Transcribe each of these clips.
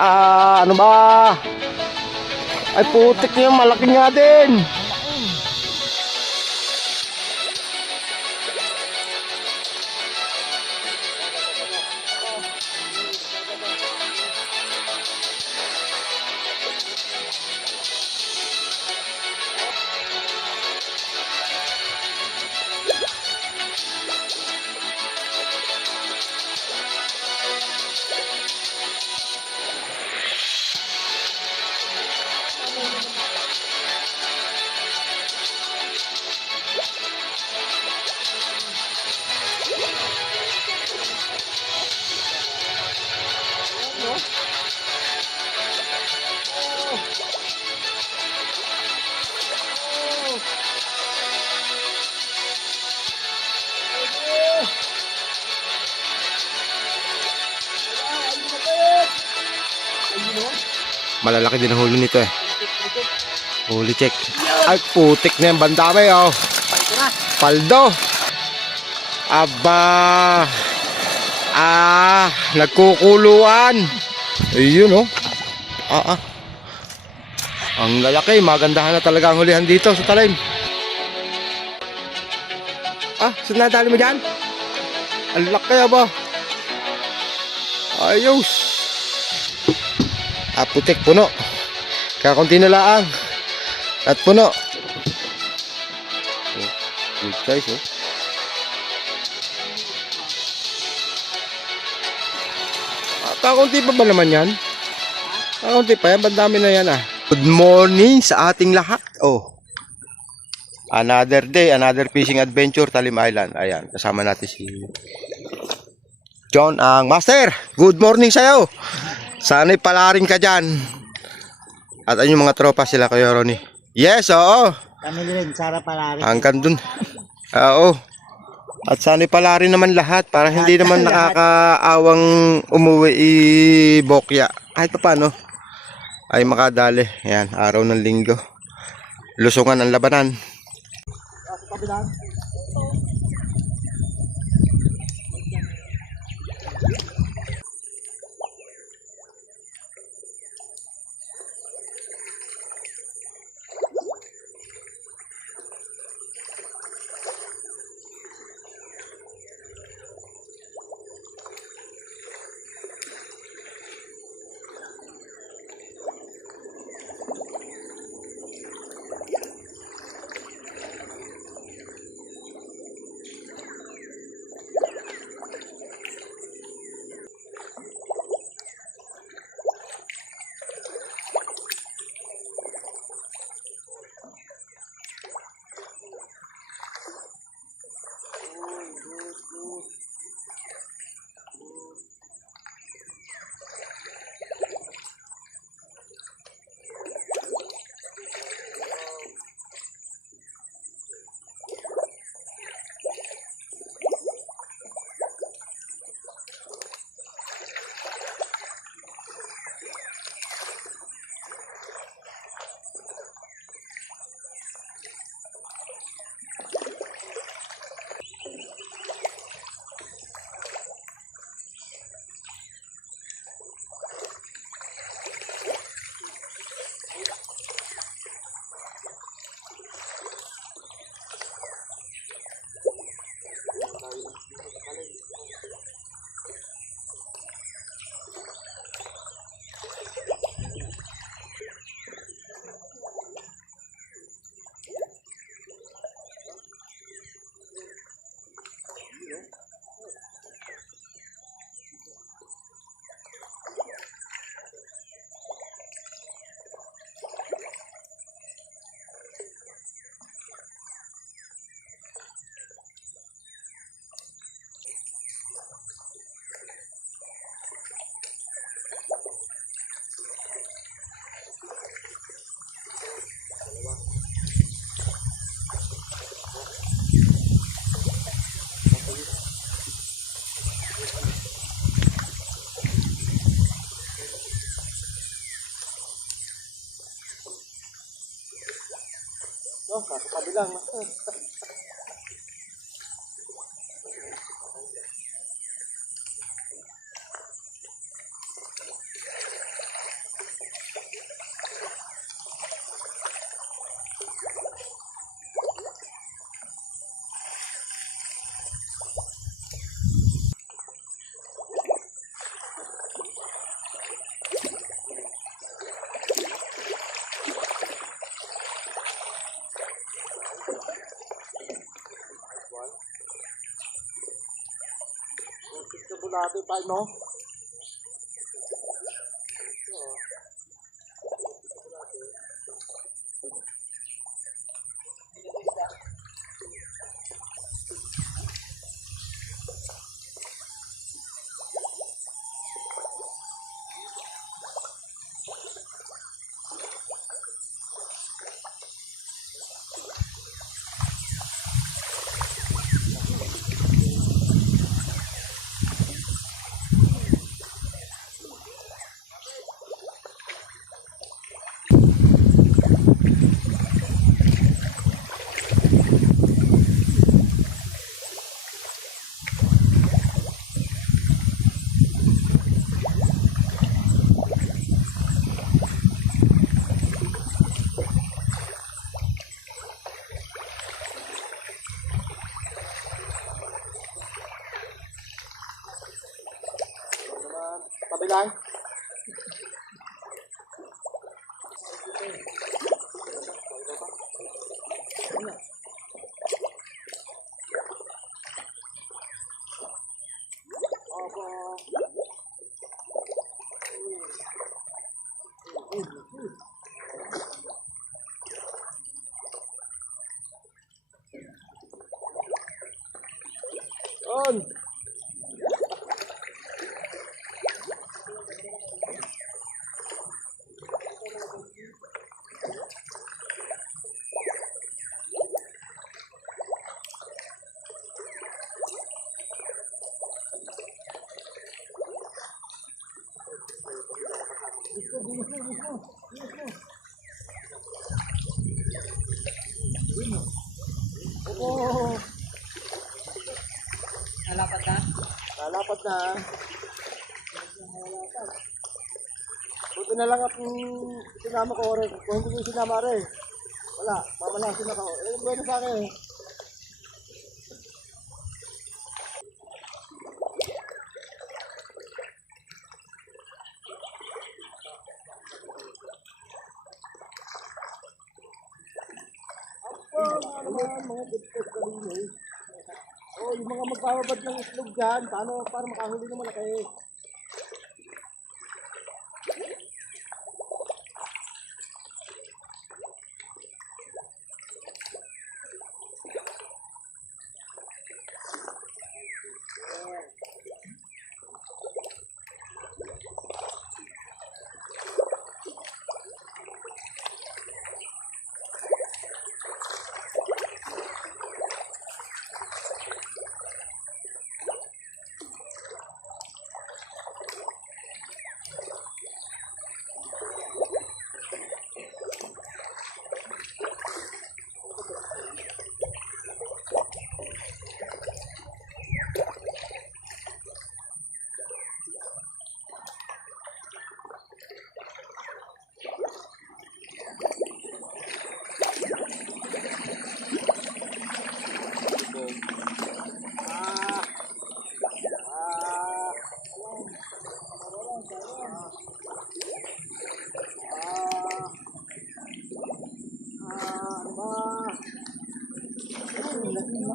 Ano ba? Ay putik niya, malaki nga din. Malalaki din ang huli nito eh. Huli check. Ay putik na yung bandamay oh. Paldo. Aba. Nagkukuluan. Ayun oh. Ang lalaki, magandahan na talaga ang hulihan dito sa Talim. Saan nadali mo dyan? Ang laki ba? Ayos. Putik, puno. Kakunti na laang. At puno. Good size oh. Kakunti pa ba naman yan? Kakunti pa yan, bandami na yan ah. Good morning sa ating lahat. Another day, another fishing adventure, Talim Island. Ayan, kasama natin si John ang master. Good morning sa'yo. Sana'y palarin ka dyan. At yung mga tropa sila Kuya Ronnie. Yes, oo. Kami rin, Sara palarin. Hanggang dun. Oo. At sana'y palarin naman lahat para hindi naman nakakaawang umuwi i-bokya. Kahit pa paano ay makadali. Ayan, araw ng linggo. Lusungan ang labanan. Kasabi lang. natin tayo, no? Tabi lang. On. Oh. Nalapat na? Lalapat na. Buti na lang at sinama ko rin. Kung hindi ko sinama rin. Wala, mamalasin ako. Eh, bueno sa akin. Mga dipes kanina eh. Oh, yung mga magbababad ng itlog dyan, paano para makahuli ng malaki?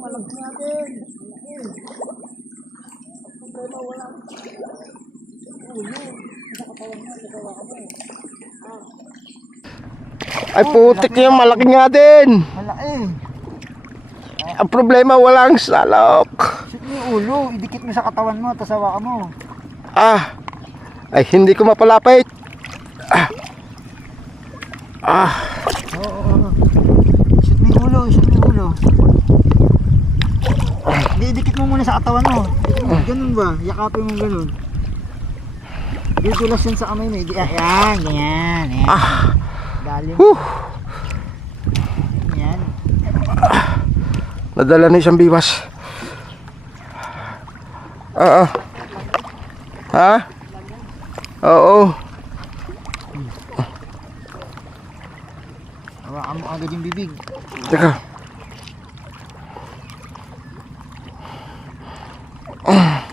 Malaki natin. Problema wala. Ay putik yung malaki nga din. Malaki. Ang problema walang salok. Shoot mo yung ulo, idikit mo sa katawan mo, tapos hawakan mo. Ay hindi ko mapalapit. Oo. Shoot mo yung ulo, shoot mo yung ulo. Hindi, idikit mo muna sa katawan mo. Ganun ba? Yakapin mo ganun. Dudulas yun sa kamay mo. Yan, ganyan. Dalim. Yan. Nadala na isang biwas. Ha? Oo. Hawakan mo agad yung bibig. Teka.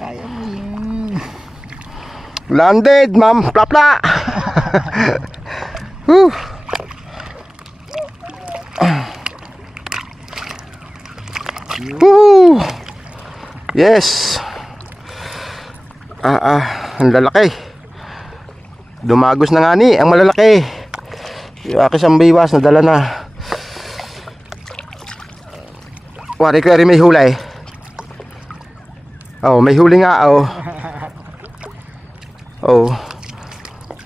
Kaya mo yun. Landed, ma'am. Plapla. Woo! Yes. Ang lalaki. Dumagos na nga ni, ang malalaki. Yung aking sambiwas, nadala na. Wari ko rin may huli. Oh, may huli nga, oh. Oh.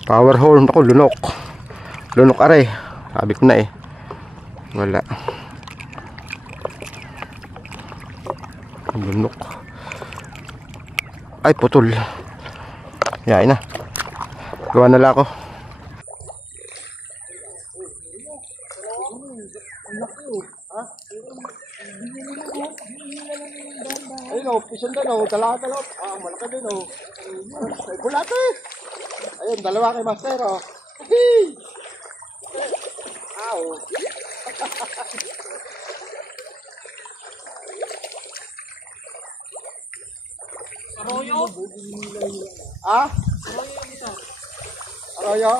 Power horn ako, lunok. Lunok are. Sabi ko na eh. Wala. Lunok. Ay, putol. Yain na. Gawa na lang ako. Ayun o, pison doon o, dalawa. Malaki din o. Ay, bulate. Ayun, dalawa kay master o. Hee! Ow. Arroyo? Ah? Arroyo?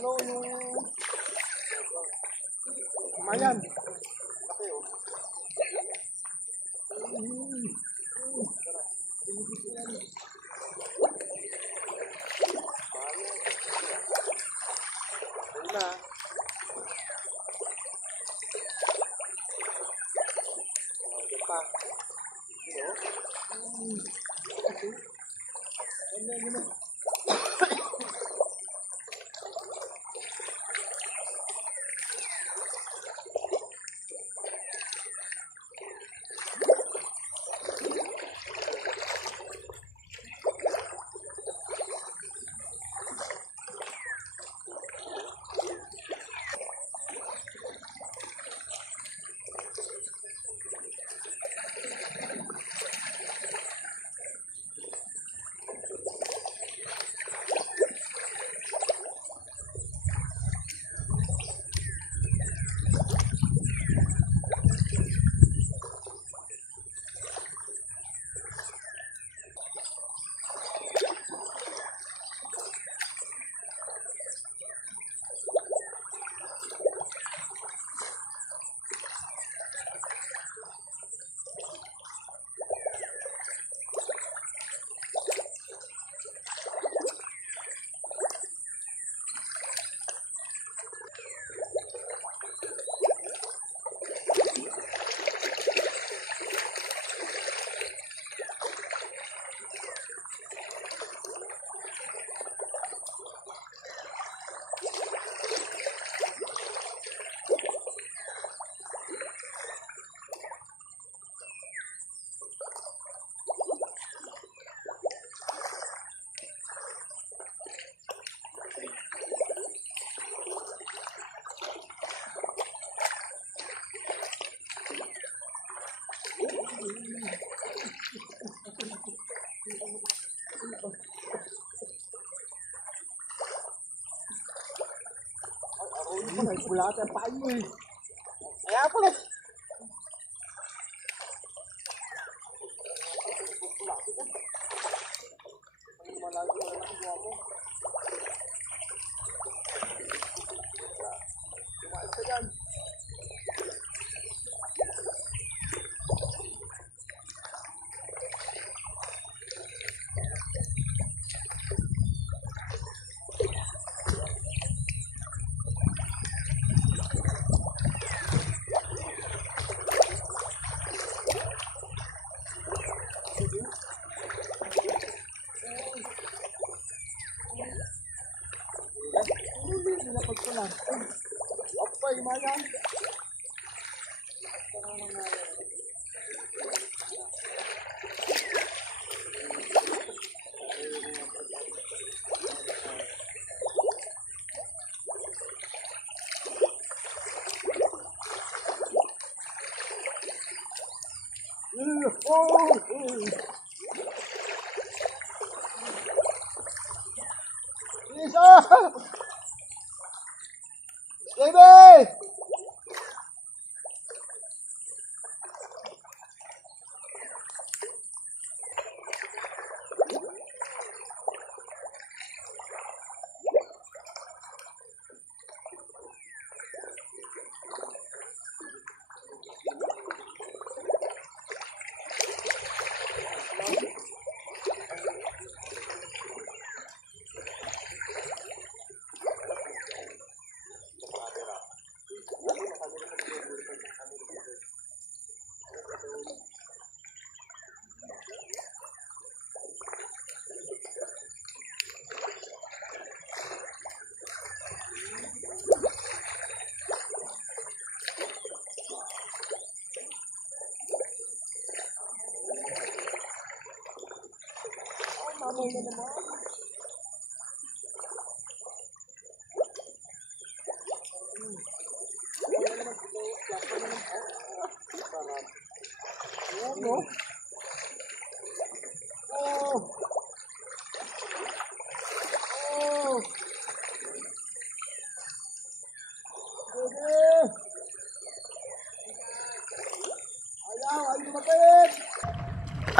Ano yung mayan? Laki o. Na. bulate ang pain mo eh. Kaya pala. Apa gimana? Isa! Baby!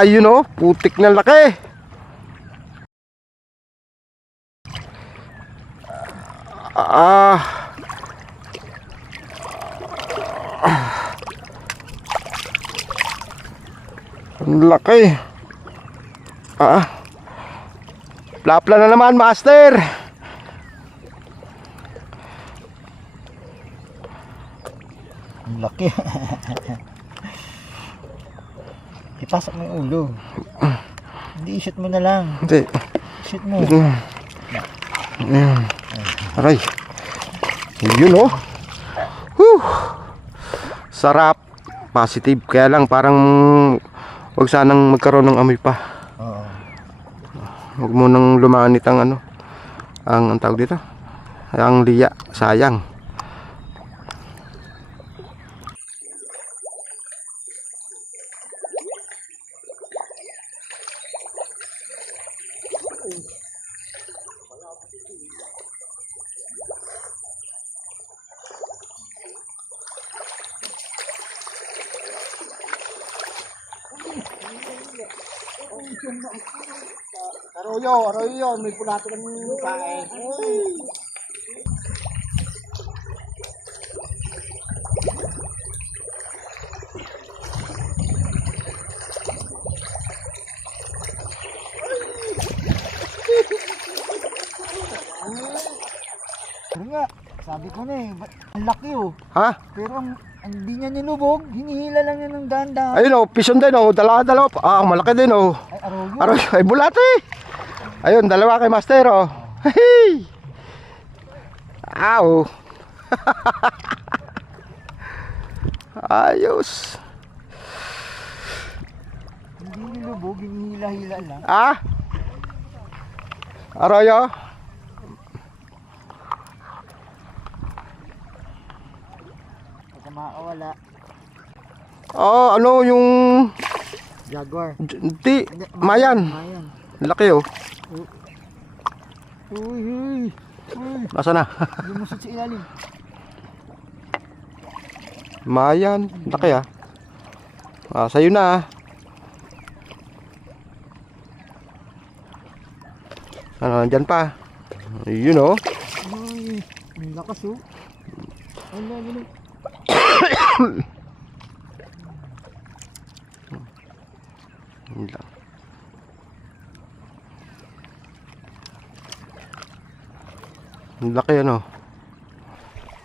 Ayun oh, putik na laki. Ang laki. Plapla na naman, master. Ang laki. Ipasok mo yung ulo. Hindi, shoot mo na lang. Hindi. Shoot mo. Ayan. Aray. Yun oh. Whew. Sarap. Positive. Kaya lang parang wag sanang magkaroon ng amoy pa. Oo. Huwag mo nang lumanit ang ano. Ang tawag dito. Ang liya. Sayang. Arroyo, may pulato ng kain. Pero nga, sabi ko na eh, ang laki oh. Ha? Pero hindi niya nilubog, hinihila lang niya ng dahan-dahan. Ayun oh, pison din oh. Dalawa. Malaki din oh. Ay, arroyo. Aroy, ay bulate. Ayun, dalawa kay master oh. Hey. Ow. Ayos. Hindi nilubog, hinihila-hila lang. Arroyo. Baka makakawala. Ano yung Jaguar. Hindi, mayan. Mayan. Laki oh. Uy. Nasaan na? Lumusot sa ilalim. Mayan, laki ah. Sa'yo na ah. Ano, nandyan pa. Yun oh. Ay, ang lakas oh. Ang lakas. Yun lang. Ang laki ano.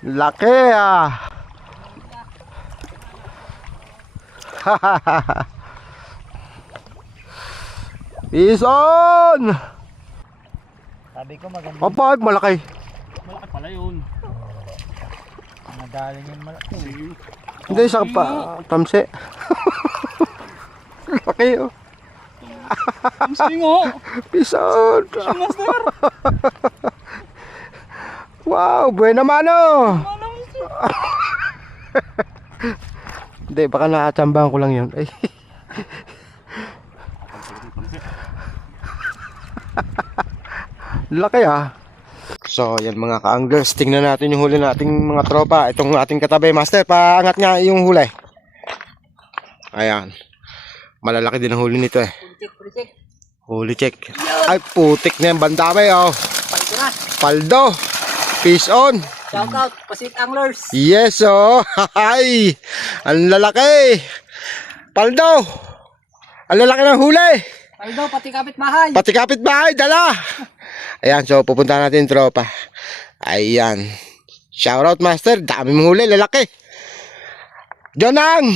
Laki ah. Peace on! Sabi ko maganda. Opa, malaki. Malaki pala yun. Nadali yung malaki. Hindi, isa pa. Tamse. Laki oh. Ang swing oh. Peace on! Ang master. Wow, buena mano! Hindi, baka nakatsambahan ko lang yun. Ay. Laki ah. So, yan mga ka-anglers. Tingnan natin yung huli nating mga tropa. Itong ating katabi. Master, paangat nga yung huli. Ayan. Malalaki din ang huli nito eh. Huli check. Ay, putik na yung bandamay oh. Paldo. Peace on. Shout out, Pasit Anglers. Yes oh. Hay. Ang lalaki. Paldo. Ang lalaki ng huli. Paldo, pati kapitbahay. Pati kapitbahay, dala. Ayan, so pupunta natin tropa. Ayan. Shoutout master, dami mong huli, lalaki. Jonang.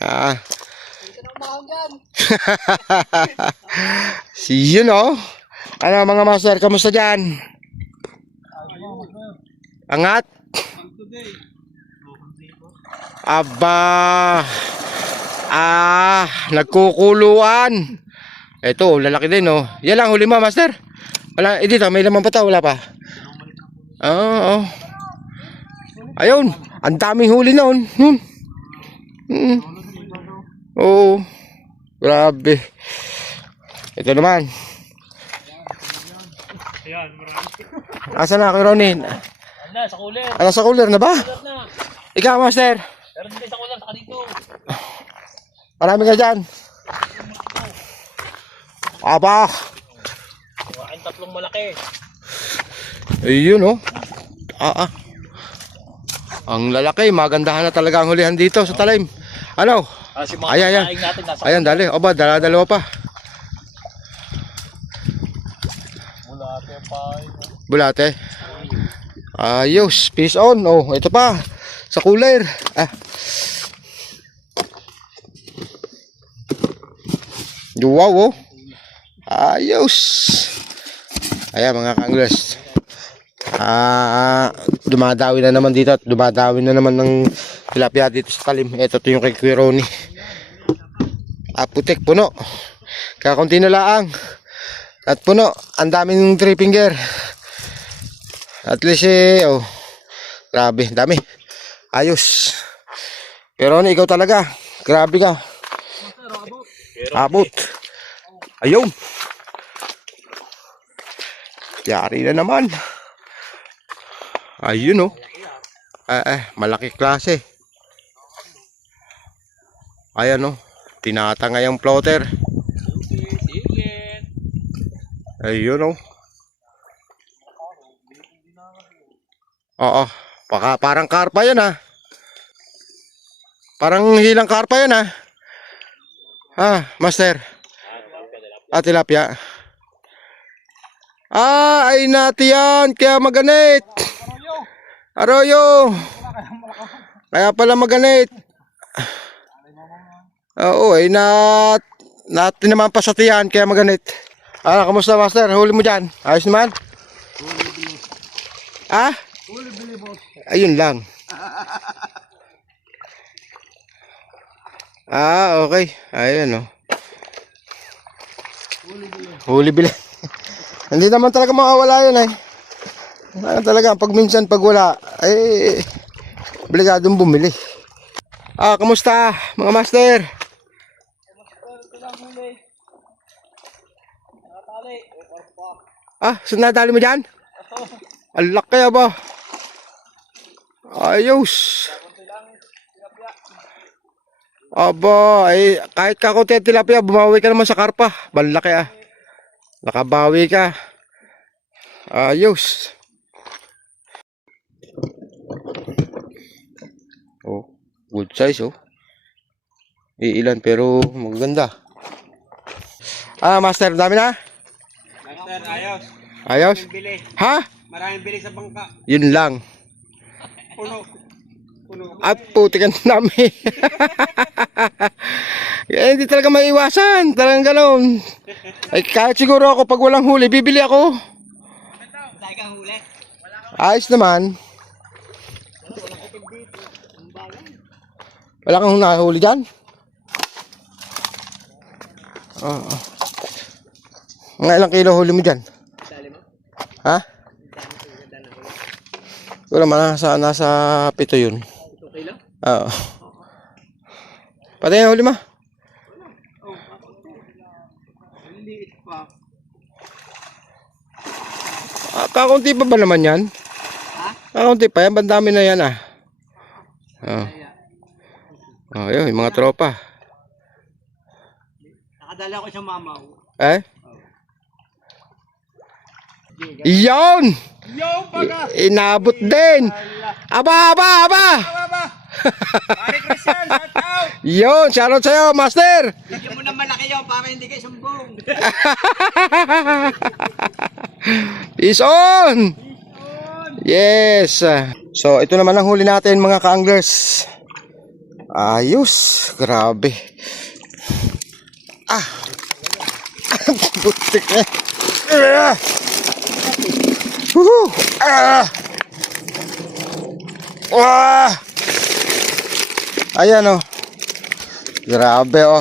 Ah. See you no. Ano mga master, kamusta dyan? Angat? Aba. Nagkukuluan. Ito, lalaki din oh. Yan lang huli mo, master. Wala, dito, may laman pa to, wala pa. Oo. Ayun, ang daming huli noon. Oo. Grabe. Ito naman. Ayan, marami. Asa na, Kuya Ronin? Ano, sa cooler. Ano sa cooler na ba? Cooler na. Ikaw, master. Pero hindi sa cooler, saka dito. Marami ka dyan. Aba. Kuhain tatlong malaki. Ayun oh. Ang lalaki, magandahan na talaga ang hulihan dito sa talim. Ano? Si mga Ayan. kasaing natin nasa Ayan, dali. Oba, dala-dalawa pa. bulate pa. Bulate. Ayos, peace on. Oh, ito pa. Sa cooler. Wow, oh. Ayos. Ayan mga kanglers. Dumadawi na naman dito at dumadawi na naman ng tilapia dito sa talim. Ito yung kay Kuya Ronnie. Putik, puno. Kakunti na laang. At puno, ang daming three finger. At least oh. Grabe, dami. Ayos. Pero ikaw talaga. Grabe ka. Abot. Ayun. Yari na naman. Ayun oh. Malaki klase. Ayan oh. Tinatanga yung floater. Ayun oh. Oo. Parang karpa yan ah. Parang hilang karpa yan ah. Master. Tilapia. Ay nati yan. Kaya maganit. Arroyo. Kaya pala maganit. Oo, ay natin naman pasatihan. Kaya maganit. Kamusta master? Huli mo dyan? Ayos naman? Ayun lang. Okay. Ayun oh. Huli bili. Hindi naman talaga mawawala yun eh. Talaga pag minsan pag wala ay obligadong bumili. Kamusta mga master? Saan nadali mo dyan? Ang laki ba? Ayos. Aba, ay kahit kakunti ang tilapia, bumawi ka naman sa karpa. Malaki ah. Nakabawi ka. Ayos. Oh, good size oh. Iilan pero maganda. Master, dami na? Master, ayos. Ayos? Bili. Ha? Maraming bili sa bangka. Yun lang. Puno. Puno. At putikan namin. Hindi talaga maiwasan. Talagang gano'n. Ay, kahit siguro ako pag walang huli, bibili ako. Dahil kang huli. Ayos naman. Wala kang nahuli dyan? Oo. Mga ilang kilo huli mo dyan? Ha? Wala man, nasa 7 yun. 2 kilo? Oo. Patay na huli ma? Liit pa. Kakunti pa ba naman yan? Ha? Kakunti pa yan, bandami na yan ah. Oh, yun, yung mga tropa. Nakadala ko sa mamaw. Eh? Iyon! Yo, baga! Inabot din! Aba! Pare Christian, shout out! Yun, shoutout sa'yo, master! Bigyan mo na malaki yun para hindi kayo sumbong. Peace on! Yes! So, ito naman ang huli natin mga ka-anglers. Ayos! Grabe! Butik na! Woohoo! Ayan oh. Grabe oh.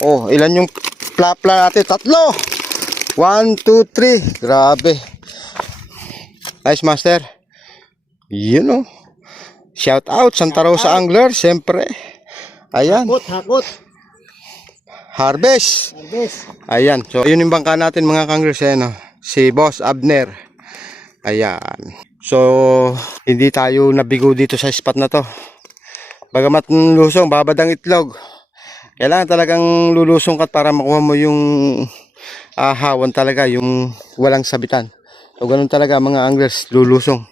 Oh, ilan yung plapla natin? 3! 1, 2, 3. Grabe. Nice master. Yun oh. Shout out Santa Rosa Angler, siyempre. Ayan. Hakot. Harvest. Harvest. Ayan. So, yun yung bangka natin mga kanglers. Ayan, oh. Si Boss Abner. Ayan. So, hindi tayo nabigo dito sa spot na to. Bagamat lusong, babad ang itlog. Kailangan talagang lulusong ka para makuha mo yung hawan talaga, yung walang sabitan. So, ganun talaga mga anglers, lulusong.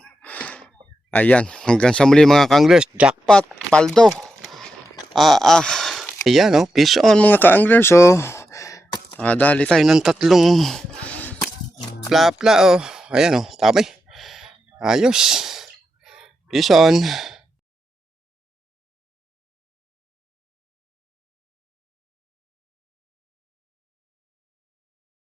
Ayan. Hanggang sa muli mga kanglers. Jackpot. Paldo. Ayan oh. Fish on mga ka-anglers. So, dali tayo ng 3 plapla oh. Ayan oh. Tama. Ayos. Fish on.